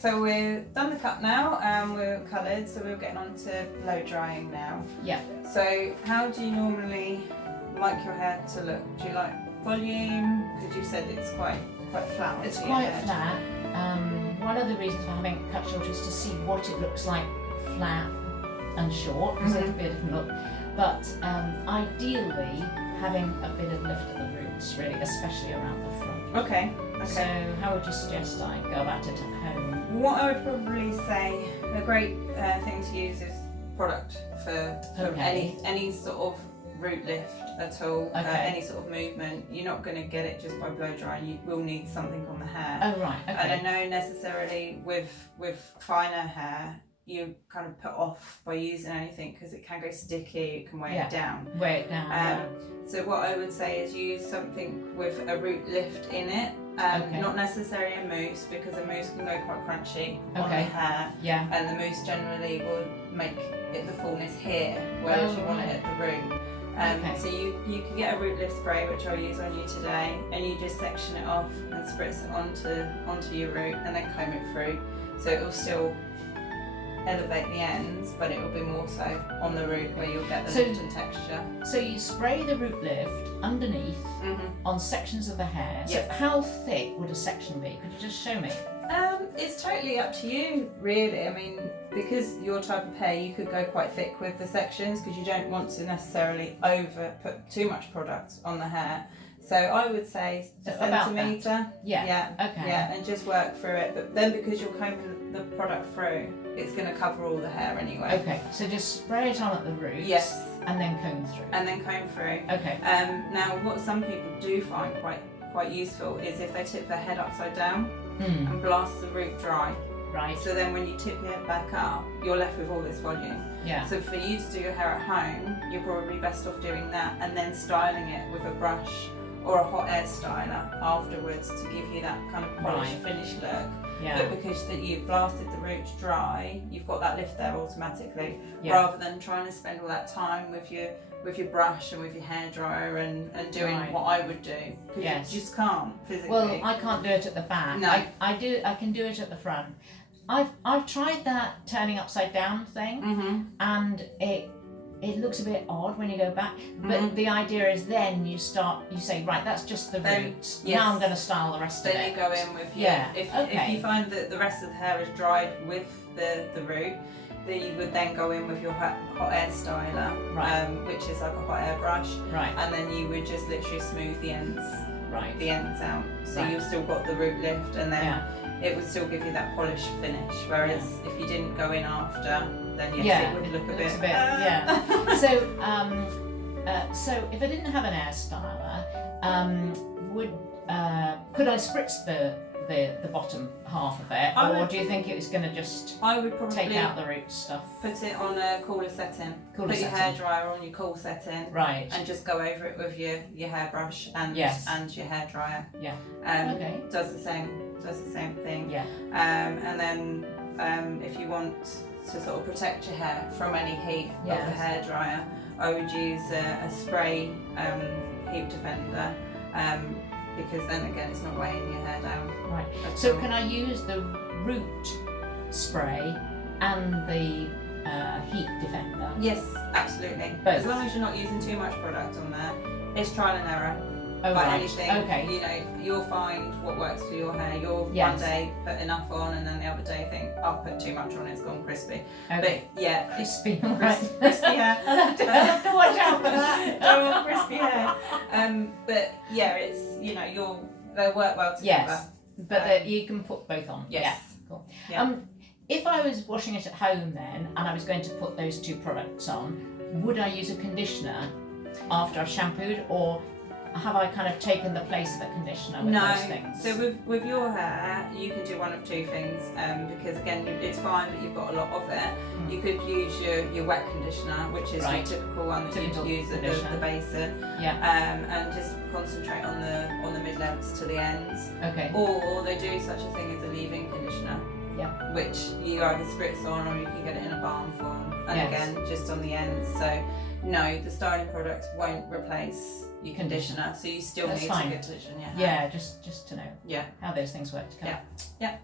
so we've done the cut now and we're coloured, so we're getting on to blow drying now. Yeah. So how do you normally like your hair to look? Do you like volume? Because you said it's quite flat. It's quite flat. One of the reasons for having it cut short is to see what it looks like flat and short, because it could be a different look. But ideally, having a bit of lift at the roots, really, especially around the front. Okay. So how would you suggest I go about it at home? What I would probably say, a great thing to use is product for any sort of root lift at all, any sort of movement. You're not going to get it just by blow drying. You will need something on the hair. Oh right, okay. And I know necessarily with finer hair, you kind of put off by using anything because it can go sticky, it can weigh it down. Weigh it down. So what I would say is use something with a root lift in it. Not necessarily a mousse, because a mousse can go quite crunchy on the hair. Yeah. And the mousse generally will make it the fullness here, whereas you want it at the root. So you can get a root lift spray, which I'll use on you today, and you just section it off and spritz it onto your root and then comb it through. So it will still elevate the ends, but it will be more so on the root where you'll get the lift and texture. So you spray the root lift underneath on sections of the hair. So how thick would a section be? Could you just show me? It's totally up to you, really. I mean, because your type of hair, you could go quite thick with the sections because you don't want to necessarily put too much product on the hair. So I would say a centimetre. Yeah. Okay. Yeah, and just work through it. But then because you're combing the product through, it's going to cover all the hair anyway. Okay. So just spray it on at the roots. Yes. And then comb through. And then comb through. Okay. Now, what some people do find quite useful is if they tip their head upside down and blast the root dry. Right. So then when you tip your head back up, you're left with all this volume. Yeah. So for you to do your hair at home, you're probably best off doing that and then styling it with a brush or a hot air styler afterwards to give you that kind of polished finish look. Yeah. But because you've blasted the roots dry, you've got that lift there automatically, rather than trying to spend all that time with your brush and with your hairdryer and doing what I would do, because you just can't physically. Well, I can't do it at the back. No. I can do it at the front. I've tried that turning upside down thing, and it looks a bit odd when you go back. But the idea is then you say, right, that's just the roots. Yes. Now I'm going to style the rest of it. Then you go in with if you find that the rest of the hair is dried with the root, then you would then go in with your hot air styler, which is like a hot air brush, and then you would just literally smooth the ends out. So you've still got the root lift, and then it would still give you that polished finish. Whereas if you didn't go in after, then it would look a bit. So if I didn't have an air styler, could I spritz the bottom half of it, or do you think it was going to just I would probably take out the root stuff? Put it on a cooler setting. Put your hairdryer on your cool setting. Right. And just go over it with your hairbrush and your hairdryer. Yeah. Does the same thing. Yeah. And then if you want to sort of protect your hair from any heat of the hairdryer, I would use a spray heat defender. Because then again, it's not weighing your hair down. Right. So can I use the root spray and the heat defender? Yes, absolutely. Both. As long as you're not using too much product on there, it's trial and error. Anything, you'll find what works for your hair. You'll one day put enough on, and then the other day think, I'll put too much on, it's gone crispy. Okay. But crispy, crispy hair. I'll have to watch out for that. Don't want crispy hair. But it's they'll work well together. Yes, but you can put both on. Yes. Yeah, cool. Yeah. If I was washing it at home then, and I was going to put those two products on, would I use a conditioner after I've shampooed, or have I kind of taken the place of a conditioner with those things? So with your hair, you can do one of two things, because again, it's fine that you've got a lot of it. You could use your wet conditioner, which is your typical one that you'd use at the basin, and just concentrate on the mid-lengths to the ends. Okay. Or they do such a thing as a leave-in conditioner, which you either spritz on or you can get it in a balm form, and again, just on the ends. So no, the styling products won't replace your conditioner, so you still need to condition your hair. Yeah, just to know how those things work together. Yeah.